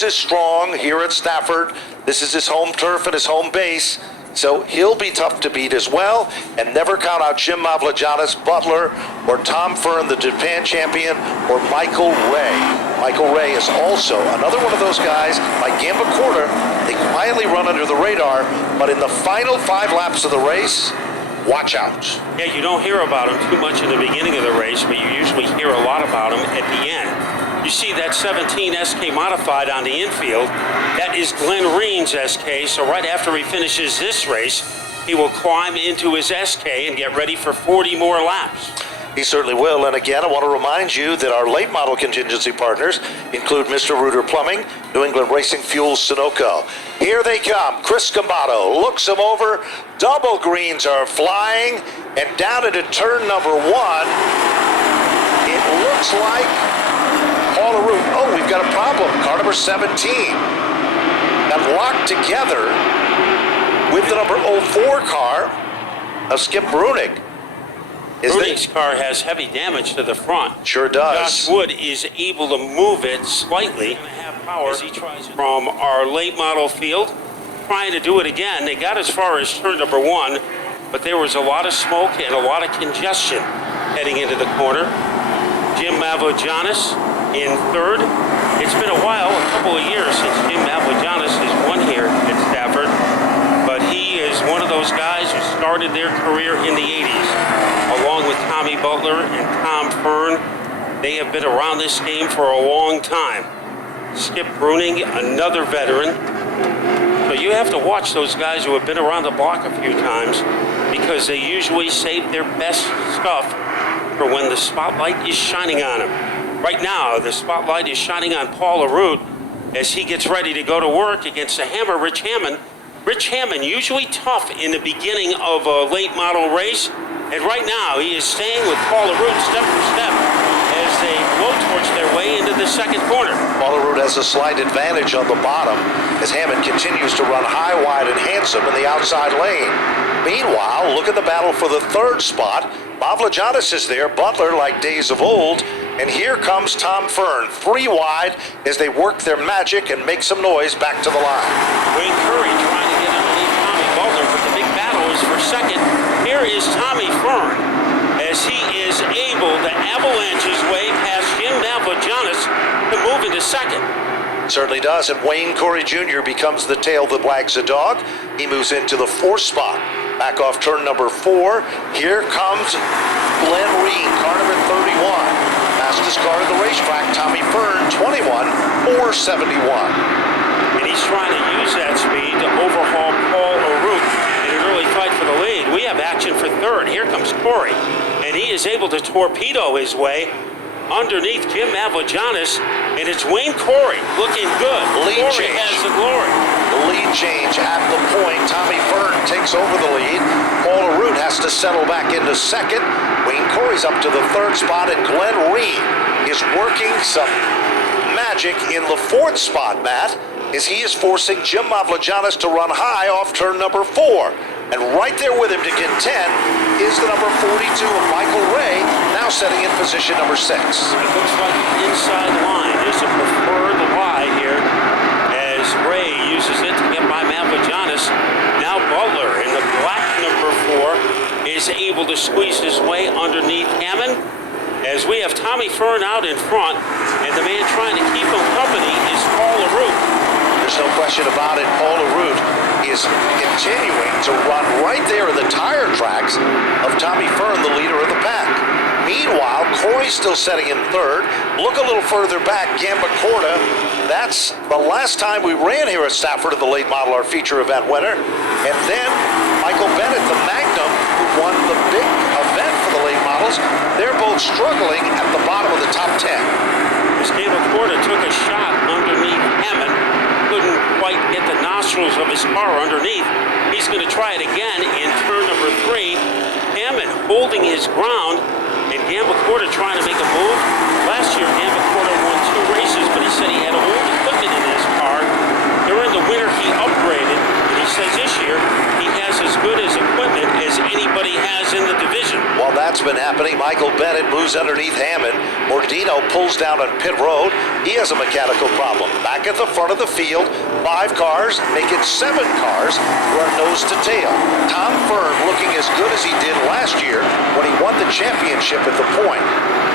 knows is strong here at Stafford. This is his home turf and his home base. So he'll be tough to beat as well. And never count out Jim Mavrogiannis, Butler, or Tom Fern, the Japan champion, or Michael Ray. Michael Ray is also another one of those guys, like Gamba Quarter. They quietly run under the radar, but in the final 5 laps of the race, watch out. Yeah, you don't hear about him too much in the beginning of the race, but you usually hear a lot about him at the end. You see that 17 SK modified on the infield. That is Glenn Reen's SK, so right after he finishes this race, he will climb into his SK and get ready for 40 more laps. He certainly will. And again, I want to remind you that our late model contingency partners include Mr. Reuter Plumbing, New England Racing Fuels, Sunoco. Here they come. Chris Gambato looks him over. Double greens are flying. And down into turn number 1, it looks like Paul LaRue. Oh, we've got a problem. Car number 17 got locked together with the number 04 car of Skip Brunig. Brunig's car has heavy damage to the front. Sure does. Josh Wood is able to move it slightly as he tries from our late model field. Trying to do it again. They got as far as turn number 1, but there was a lot of smoke and a lot of congestion heading into the corner. Jim Mavrogiannis in third. It's been a while, a couple of years since Jim Mavrogiannis has won here at Stafford, but he is one of those guys who started their career in the 80s, along with Tommy Butler and Tom Fern. They have been around this game for a long time. Skip Brunig, another veteran. So you have to watch those guys who have been around the block a few times, because they usually save their best stuff for when the spotlight is shining on them. Right now, the spotlight is shining on Paul LaRue as he gets ready to go to work against the hammer, Rich Hammond. Rich Hammond, usually tough in the beginning of a late model race, and right now he is staying with Paul LaRue step for step as they blow towards their way into the second corner. Paul LaRue has a slight advantage on the bottom as Hammond continues to run high, wide, and handsome in the outside lane. Meanwhile, look at the battle for the third spot. Mavrogiannis is there, Butler like days of old, and here comes Tom Fern, 3 wide as they work their magic and make some noise back to the line. Wayne Curry trying to get underneath Tommy Butler, but the big battle is for second. Here is Tommy Fern as he is able to avalanche his way past Jim Mavrogiannis to move into second. Certainly does, and Wayne Corey Jr. becomes the tail that wags the dog. He moves into the 4th spot. Back off turn number 4. Here comes Glenn Reen, car number 31. Fastest car at the racetrack, Tommy Fern, 21.471. And he's trying to use that speed to overhaul Paul LaRue in an early fight for the lead. We have action for third. Here comes Corey, and he is able to torpedo his way underneath Jim Mavrogiannis, and it's Wayne Corey looking good. Lead Corey change. has the glory. The lead change at the point. Tommy Fern takes over the lead. Paul LaRue has to settle back into second. Wayne Corey's up to the 3rd spot, and Glenn Reen is working some magic in the 4th spot, Matt, as he is forcing Jim Mavrogiannis to run high off turn number 4. And right there with him to contend is the number 42 of Michael Ray, now setting in position number 6. It looks like the inside line is a preferred lie here as Ray uses it to get by Mavrogiannis. Now Butler in the black number 4 is able to squeeze his way underneath Hammond as we have Tommy Fern out in front, and the man trying to keep him company is Paul LaRue. There's no question about it. Paul LaRue is continuing to run right there in the tire tracks of Tommy Fern, the leader of the pack. Meanwhile, Corey's still setting in 3rd. Look a little further back, Gamba Corda. That's the last time we ran here at Stafford in the late model, our feature event winner. And then Michael Bennett, the Magnum, who won the big event for the late models. They're both struggling at the bottom of the top 10. As Gamba Corda took a shot underneath Hammond, couldn't quite get the nostrils of his car underneath. He's going to try it again in turn number 3. Hammond holding his ground, and Gamba Corda trying to make a move. Last year, Gamba Corda won 2 races, but he said he had old equipment in his car. During the winter, he upgraded, and he says this year he has as good as equipment as anybody has in the division. Well, that's been happening. Michael Bennett moves underneath Hammond. Mordino pulls down on pit road. He has a mechanical problem. Back at the front of the field, 5 cars, make it 7 cars, run nose to tail. Tom Fern looking as good as he did last year when he won the championship at the point.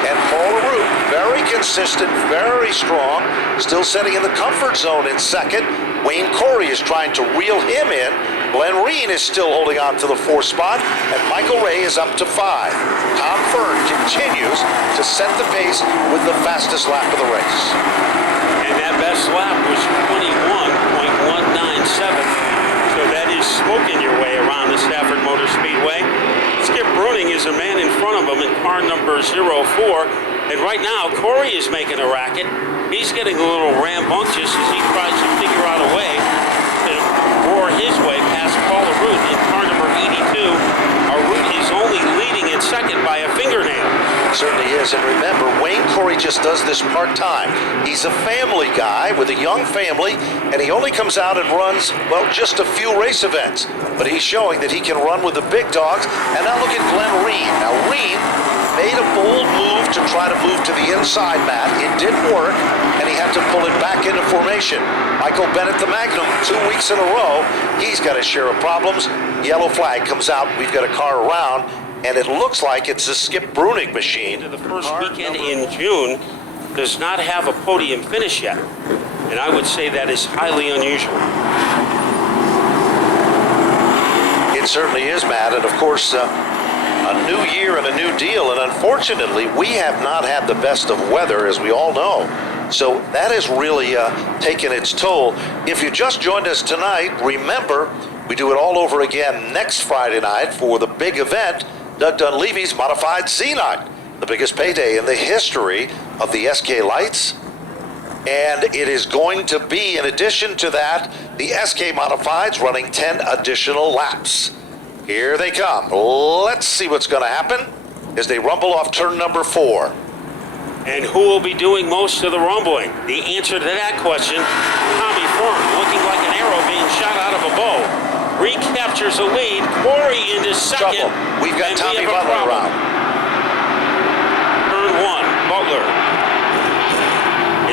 And Paul Arup, very consistent, very strong, still sitting in the comfort zone in second. Wayne Corey is trying to reel him in. Glenn Reen is still holding on to the 4th spot, and Michael Ray is up to 5. Tom Fern continues to set the pace with the fastest lap of the race. And that best lap was 21.197. So that is smoking your way around the Stafford Motor Speedway. Skip Bruning is a man in front of him in car number 04. And right now, Corey is making a racket. He's getting a little rambunctious as he tries to figure out a way to roar his way past Paul Arup in car number 82. Arup is only leading in second by a fingernail. Certainly is, and remember, Wayne Corey just does this part-time. He's a family guy with a young family, and he only comes out and runs, well, just a few race events. But he's showing that he can run with the big dogs. And now look at Glenn Reen. Now, Reen made a bold move to try to move to the inside, Matt. It didn't work, and he had to pull it back into formation. Michael Bennett, the Magnum, 2 weeks in a row. He's got a share of problems. Yellow flag comes out. We've got a car around, and it looks like it's a Skip Bruning machine. The first weekend in June does not have a podium finish yet, and I would say that is highly unusual. It certainly is, Matt, and of course, a new year and a new deal, and unfortunately, we have not had the best of weather, as we all know. So that has really taken its toll. If you just joined us tonight, remember, we do it all over again next Friday night for the big event, Doug Dunleavy's Modified Z-Night, the biggest payday in the history of the SK Lights. And it is going to be, in addition to that, the SK Modifieds running 10 additional laps. Here they come. Let's see what's going to happen as they rumble off turn number 4. And who will be doing most of the rumbling? The answer to that question, Tommy Fern, looking like an arrow being shot out of a bow. Recaptures the lead. Corey into second. Trouble. We've got and Tommy we have a Butler problem. around. Turn 1, Butler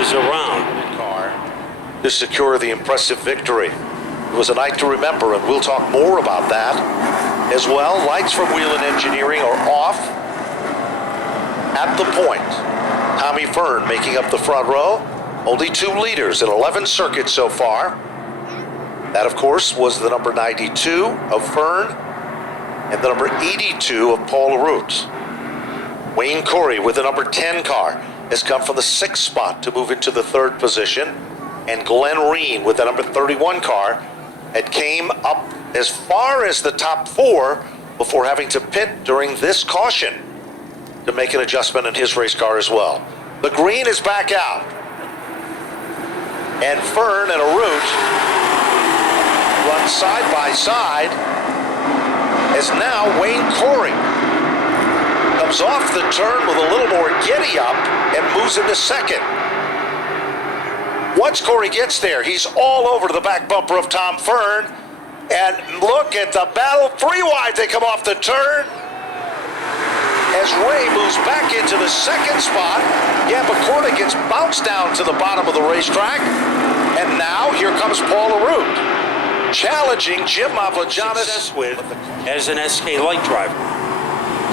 is around. To secure the impressive victory. It was a night to remember, and we'll talk more about that as well. Lights from Whelen Engineering are off at the point. Tommy Fern making up the front row. Only 2 leaders in 11 circuits so far. That, of course, was the number 92 of Fern and the number 82 of Paul Arup. Wayne Corey with the number 10 car has come from the 6th spot to move into the 3rd position. And Glenn Reen with the number 31 car had came up as far as the top 4 before having to pit during this caution to make an adjustment in his race car as well. The green is back out. And Fern and Arup run side by side as now Wayne Corey comes off the turn with a little more giddy up and moves into second. Once Corey gets there, he's all over the back bumper of Tom Fern. And look at the battle. 3 wide, they come off the turn. As Ray moves back into the 2nd spot, Gambacorta gets bounced down to the bottom of the racetrack. And now here comes Paul Arup, challenging Jim Mavrogiannis with as an SK Light driver.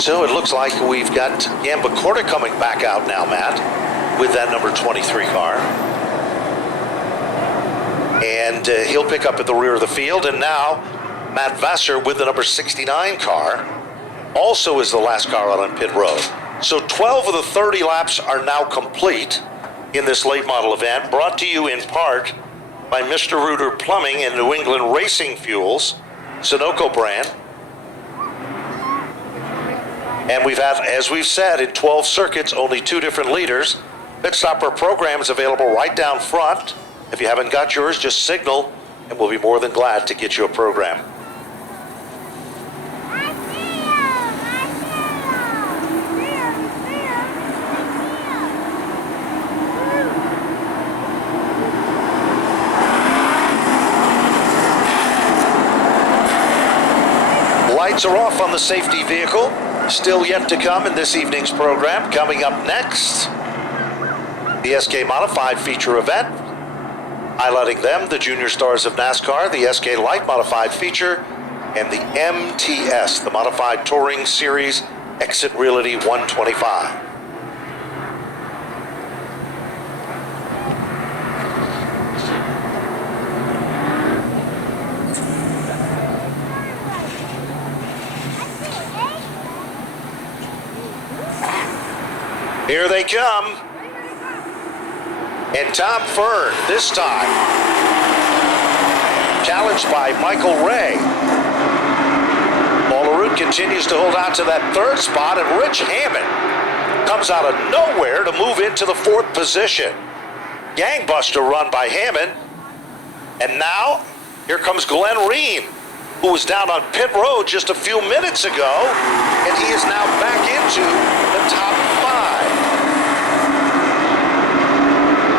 So it looks like we've got Gambacorta coming back out now, Matt, with that number 23 car. And he'll pick up at the rear of the field. And now Matt Vassar with the number 69 car also is the last car out on pit road. So 12 of the 30 laps are now complete in this late model event, brought to you in part by Mr. Reuter Plumbing and New England Racing Fuels, Sunoco brand. And we've had, as we've said, in 12 circuits, only 2 different leaders. Pit Stopper program is available right down front. If you haven't got yours, just signal, and we'll be more than glad to get you a program. Lights are off on the safety vehicle. Still yet to come in this evening's program. Coming up next, the SK Modified feature event. Highlighting them, the junior stars of NASCAR, the SK Light Modified feature, and the MTS, the Modified Touring Series Exit Realty 125. Here they come. And Tom Fern, this time, challenged by Michael Ray. Paul LaRue continues to hold on to that third spot, and Rich Hammond comes out of nowhere to move into the fourth position. Gangbuster run by Hammond. And now, here comes Glenn Reen, who was down on pit road just a few minutes ago, and he is now back into the top five.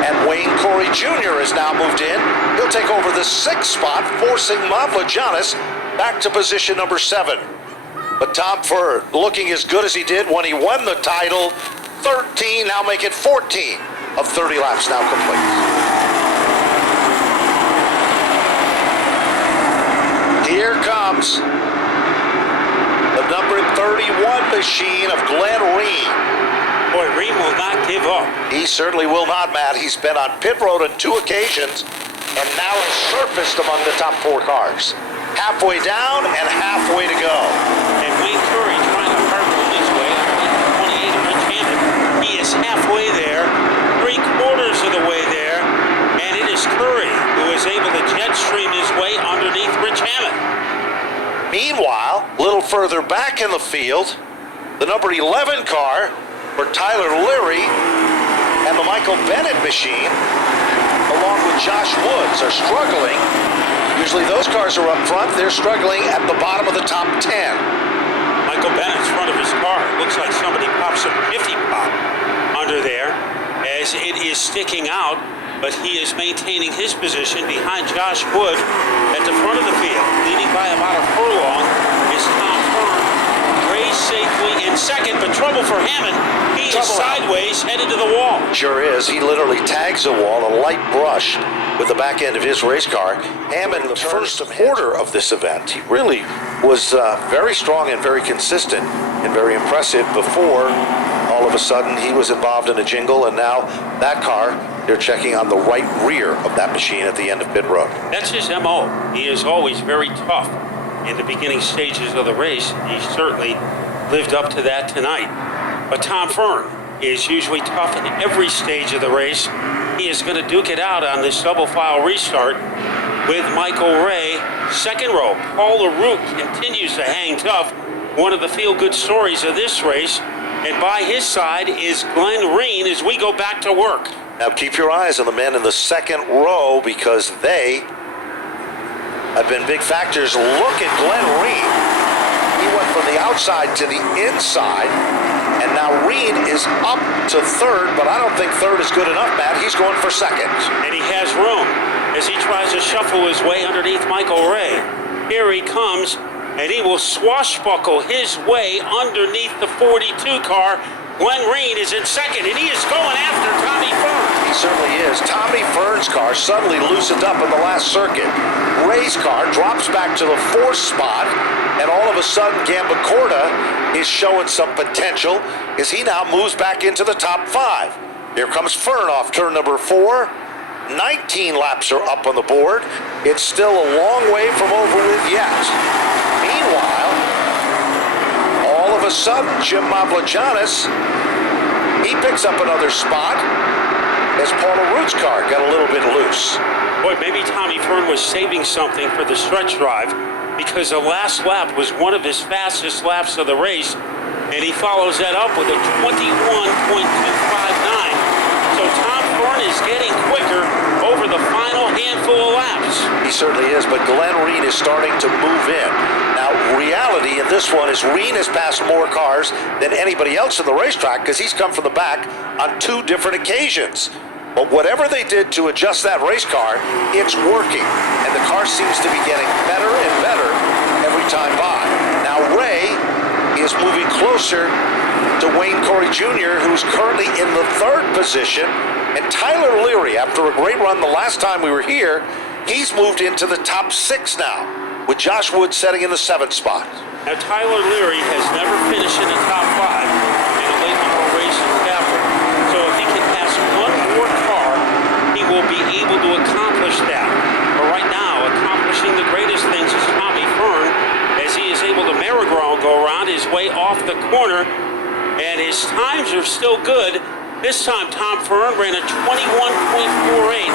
And Wayne Corey Jr. has now moved in. He'll take over the sixth spot, forcing Mavrogiannis back to position number 7. But Tom Ford looking as good as he did when he won the title. 13, now make it 14 of 30 laps now complete. Here comes the number 31 machine of Glenn Reen. Boy, Reen will not give up. He certainly will not, Matt. He's been on pit road on 2 occasions and now has surfaced among the top 4 cars. Halfway down and halfway to go. And Wayne Curry trying to carpool his way on 28 of Rich Hammond. He is halfway there, 3/4 of the way there, and it is Curry who is able to jet stream his way underneath Rich Hammond. Meanwhile, a little further back in the field, the number 11 car for Tyler Leary and the Michael Bennett machine, along with Josh Woods, are struggling. Usually those cars are up front. They're struggling at the bottom of the top 10. Michael Bennett's front of his car. Looks like somebody popped some 50 pop under there as it is sticking out, but he is maintaining his position behind Josh Wood at the front of the field. Leading by about a furlong is Tom Fern. Ray safely in second, but trouble for Hammond. He is sideways, headed to the wall. Sure is. He literally tags a wall, a light brush with the back end of his race car. Hammond, the first quarter of this event, he really was very strong and very consistent and very impressive before all of a sudden he was involved in a jingle, and now that car, they're checking on the right rear of that machine at the end of pit road. That's his MO. He is always very tough in the beginning stages of the race. He certainly lived up to that tonight. But Tom Fern is usually tough in every stage of the race. He is going to duke it out on this double file restart with Michael Ray. Second row, Paul LaRue continues to hang tough. One of the feel-good stories of this race. And by his side is Glenn Reen as we go back to work. Now keep your eyes on the men in the second row because they have been big factors. Look at Glenn Reen. He went from the outside to the inside, and now Reen is up to third, but I don't think third is good enough, Matt. He's going for second. And he has room as he tries to shuffle his way underneath Michael Ray. Here he comes, and he will swashbuckle his way underneath the 42 car. Glenn Reen is in second, and he is going after Tommy Fern. He certainly is. Tommy Fern's car suddenly loosened up in the last circuit. Ray's car drops back to the 4th spot, and all of a sudden Gambacorta is showing some potential as he now moves back into the top 5. Here comes Fern off turn number 4. 19 laps are up on the board. It's still a long way from over with yet. Meanwhile, all of a sudden, Jim Mavrogiannis, he picks up another spot as Paul LaRue's car got a little bit loose. Boy, maybe Tommy Fern was saving something for the stretch drive because the last lap was one of his fastest laps of the race, and he follows that up with a 21.259. So Tom Fern is getting quicker over the final handful of laps. He certainly is, but Glenn Reen is starting to move in. Now, reality in this one is Reen has passed more cars than anybody else in the racetrack because he's come from the back on 2 different occasions. But whatever they did to adjust that race car, it's working. And the car seems to be getting better and better every time by. Now, Ray is is moving closer to Wayne Corey Jr., who's currently in the 3rd position. And Tyler Leary, after a great run the last time we were here, he's moved into the top 6 now, with Josh Wood setting in the 7th spot. Now, Tyler Leary has never finished in the top 5 in a late model race in Stafford. So if he can pass one more car, he will be able to accomplish that. But right now, accomplishing the greatest things is Tommy Fern, as he is able to merry-go-round go around his way off the corner, and his times are still good. This time, Tom Fern ran a 21.48,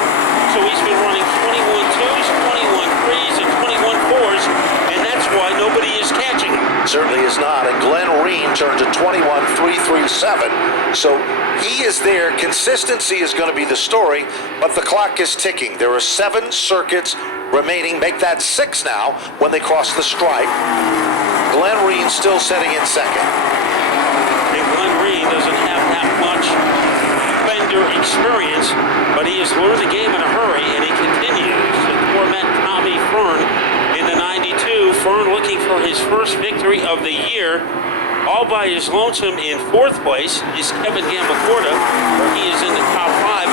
so he's been running 21 2s, 21 3s, and 21 4s, and that's why nobody is catching him. Certainly is not. And Glenn Reen turned to 21.337, so he is there. Consistency is going to be the story, but the clock is ticking. There are 7 circuits remaining. Make that 6 now when they cross the stripe. Glenn Reen still sitting in 2nd. And Glenn Reen doesn't have that much fender experience, but he has learned the game in a hurry, and he continues to torment Tommy Fern in the 92. Fern looking for his first victory of the year. All by his lonesome in 4th place is Kevin Gambacorta, where he is in the top 5.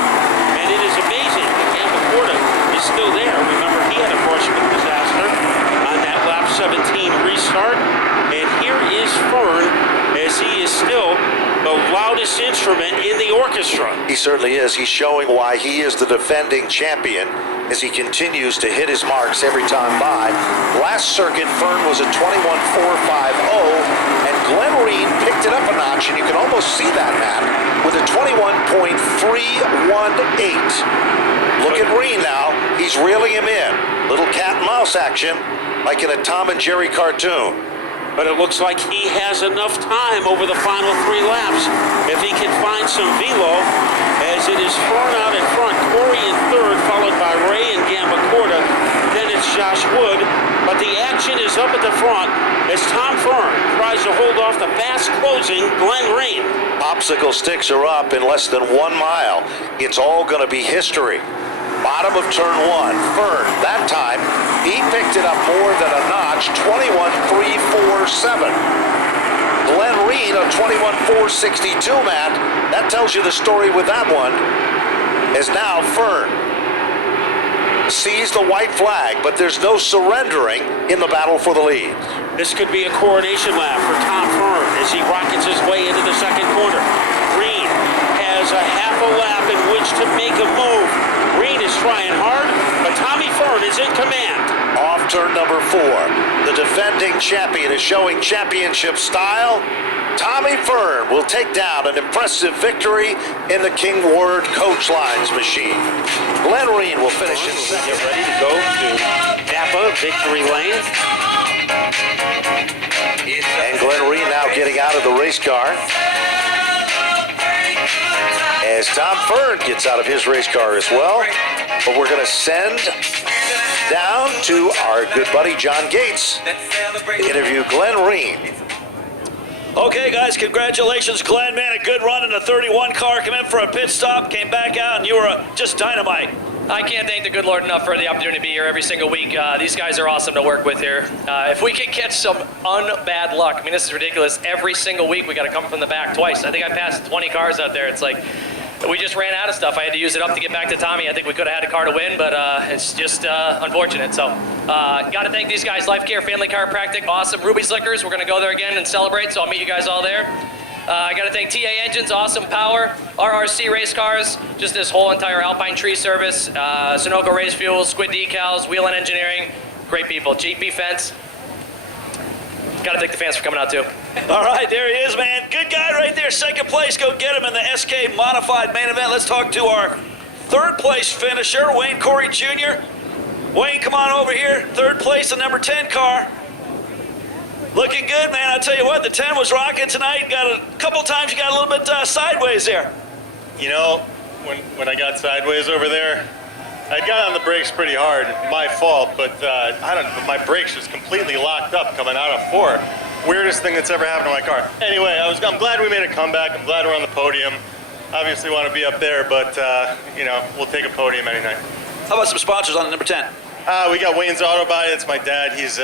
And it is amazing that Gambacorta is still there. Remember, he had a brushman disaster on that lap 17 restart. And here is Fern, as he is still the loudest instrument in the orchestra. He certainly is. He's showing why he is the defending champion as he continues to hit his marks every time by. Last circuit, Fern was a 21.450, and Glenn Reen picked it up a notch, and you can almost see that, Matt, with a 21.318. Look at Reen now. He's reeling him in. Little cat and mouse action, like in a Tom and Jerry cartoon. But it looks like he has enough time over the final 3 laps if he can find some velo, as it is Fern out in front, Corey in 3rd, followed by Ray and Gambacorta. Then it's Josh Wood, but the action is up at the front as Tom Fern tries to hold off the fast-closing Glenn Reen. Popsicle sticks are up in less than 1 mile. It's all going to be history. Bottom of turn 1, Fern, that time, he picked it up more than a notch, 21.347. Glenn Reen, a 21.462, Matt. That tells you the story with that one, as now Fern sees the white flag, but there's no surrendering in the battle for the lead. This could be a coronation lap for Tom Fern as he rockets his way into the 2nd corner. Reen has a half a lap in which to make a move. Reen is trying hard, but Tommy Fern is in command. Off turn number 4. The defending champion is showing championship style. Tommy Fern will take down an impressive victory in the King Ward Coach Lines machine. Glenn Reen will finish in second. Get ready to go to Napa Victory Lane. And Glenn Reen now getting out of the race car, as Tom Fern gets out of his race car as well. But we're going to send down to our good buddy John Gates to interview Glenn Reen. Okay, guys, congratulations, Glenn. Man, a good run in the 31 car. Came in for a pit stop, came back out, and you were just dynamite. I can't thank the good Lord enough for the opportunity to be here every single week. These guys are awesome to work with here. If we can catch some bad luck, I mean, this is ridiculous. Every single week we got to come from the back twice. I think I passed 20 cars out there. It's like we just ran out of stuff. I had to use it up to get back to Tommy. I think we could have had a car to win, but it's just unfortunate. So got to thank these guys. Life Care, Family Chiropractic, awesome. Ruby's Liquors, we're going to go there again and celebrate, so I'll meet you guys all there. I got to thank TA Engines, Awesome Power, RRC Race Cars, just this whole entire Alpine Tree Service, Sunoco Race Fuels, Squid Decals, Wheeling Engineering, great people, GP Fence. Got to thank the fans for coming out too. All right, there he is, man. Good guy right there, 2nd place. Go get him in the SK Modified main event. Let's talk to our 3rd place finisher, Wayne Corey Jr. Wayne, come on over here. 3rd place, the number 10 car. Looking good, man. I tell you what, the 10 was rocking tonight. Got a couple times you got a little bit sideways there. You know, when I got sideways over there, I got on the brakes pretty hard. My fault, but I don't know. My brakes just completely locked up coming out of 4. Weirdest thing that's ever happened to my car. Anyway, I'm glad we made a comeback. I'm glad we're on the podium. Obviously want to be up there, but you know, we'll take a podium any night. How about some sponsors on the number 10? We got Wayne's Auto Body. That's my dad. He's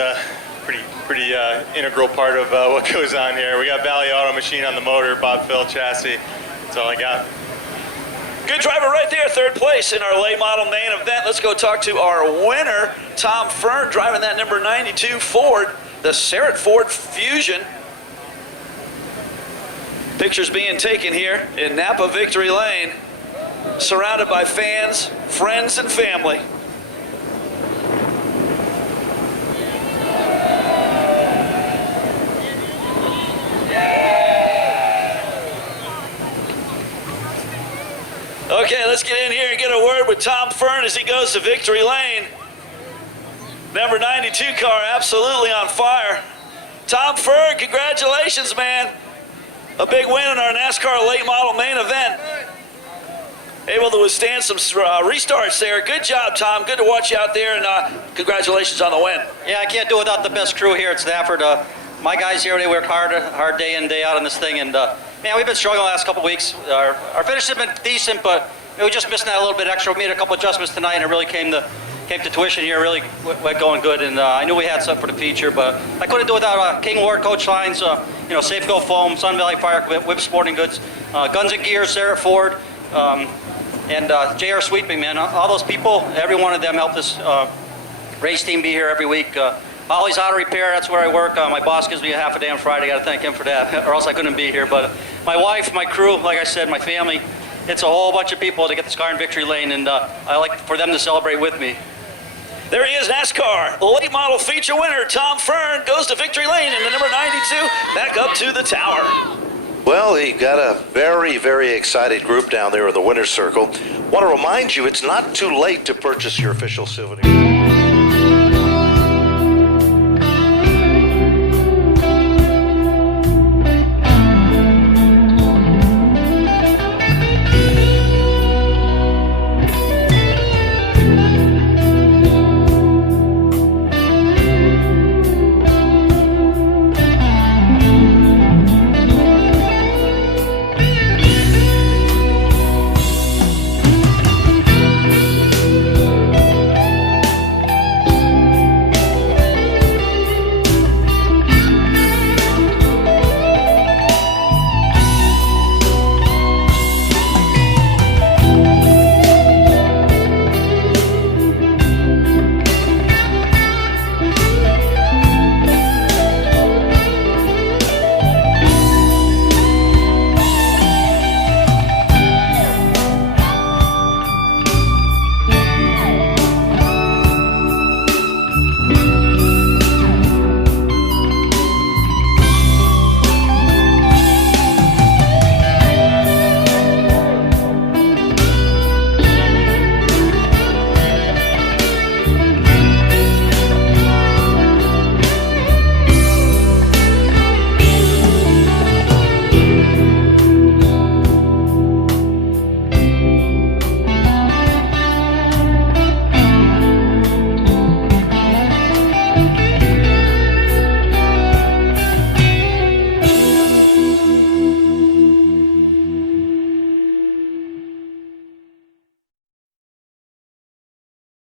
pretty integral part of what goes on here. We got Valley Auto Machine on the motor, Bob Phil chassis. That's all I got. Good driver right there, third place in our late model main event. Let's go talk to our winner, Tom Fern, driving that number 92 Ford, the Sarrett Ford Fusion. Pictures being taken here in Napa Victory Lane, surrounded by fans, friends, and family. Okay, let's get in here and get a word with Tom Fern as he goes to Victory Lane. Number 92 car absolutely on fire. Tom Fern, congratulations, man. A big win in our NASCAR late model main event. Able to withstand some restarts there. Good job, Tom. Good to watch you out there, and congratulations on the win. Yeah, I can't do it without the best crew here at Stafford. My guys here, they work hard day in, day out on this thing, and man, we've been struggling the last couple weeks. Our finish has been decent, but we just missing that a little bit extra. We made a couple adjustments tonight, and it really came to tuition here. Really went going good, and I knew we had something for the future, but I couldn't do it without King Ward Coach Lines, Safe Go Foam, Sun Valley Fire Equipment, Whip Sporting Goods, Guns and Gears, Sarah Ford, and JR Sweeping, man. All those people, every one of them helped this race team be here every week. Holly's Auto Repair, that's where I work. My boss gives me a half a day on Friday. Got to thank him for that, or else I couldn't be here. But my wife, my crew, like I said, my family, it's a whole bunch of people to get this car in Victory Lane, and I like for them to celebrate with me. There he is, NASCAR late model feature winner Tom Fern goes to Victory Lane in the number 92, back up to the tower. Well, he got a very, very excited group down there in the winner's circle. Want to remind you, it's not too late to purchase your official souvenir.